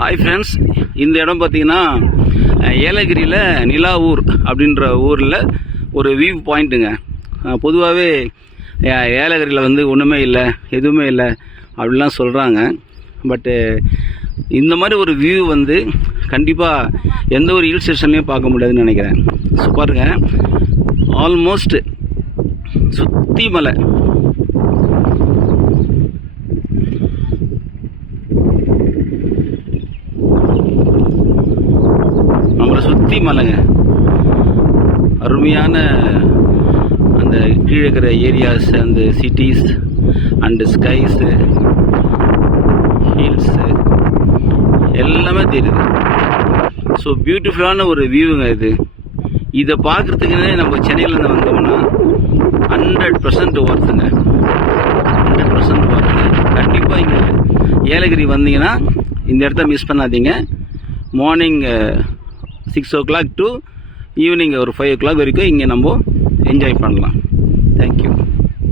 Hi friends, இந்த இடம் பார்த்தீங்கன்னா ஏலகிரியில் நிலாவூர் அப்படின்ற ஊரில் ஒரு வியூ பாயிண்ட்டுங்க. பொதுவாகவே ஏலகிரியில் வந்து ஒன்றுமே இல்லை, எதுவுமே இல்லை அப்படிலாம் சொல்கிறாங்க. பட்டு இந்த மாதிரி ஒரு வியூ வந்து கண்டிப்பாக எந்த ஒரு ஹில் ஸ்டேஷன்லேயும் பார்க்க முடியாதுன்னு நினைக்கிறேன். ஸோ பாருங்க, ஆல்மோஸ்ட் சுற்றி மலை. நம்மளை சுற்றி மலைங்க, அருமையான அந்த கீழே இருக்கிற ஏரியாஸ், அந்த சிட்டிஸ் அண்டு ஸ்கைஸு, ஹில்ஸு எல்லாமே தெரியுது. ஸோ பியூட்டிஃபுல்லான ஒரு வியூங்க இது. இதை பார்க்குறதுக்குன்னே நம்ம சென்னையிலேருந்து வந்தோம்னா 100% ஒர்த்துங்க, 100% ஒர்த்து. கண்டிப்பாக இங்கே ஏலகிரி வந்தீங்கன்னா இந்த இடத்த மிஸ் பண்ணாதீங்க. மார்னிங் 6 o'clock டு ஈவினிங் ஒரு 5 o'clock வரைக்கும் இங்கே நம்ம என்ஜாய் பண்ணலாம். தேங்க்யூ.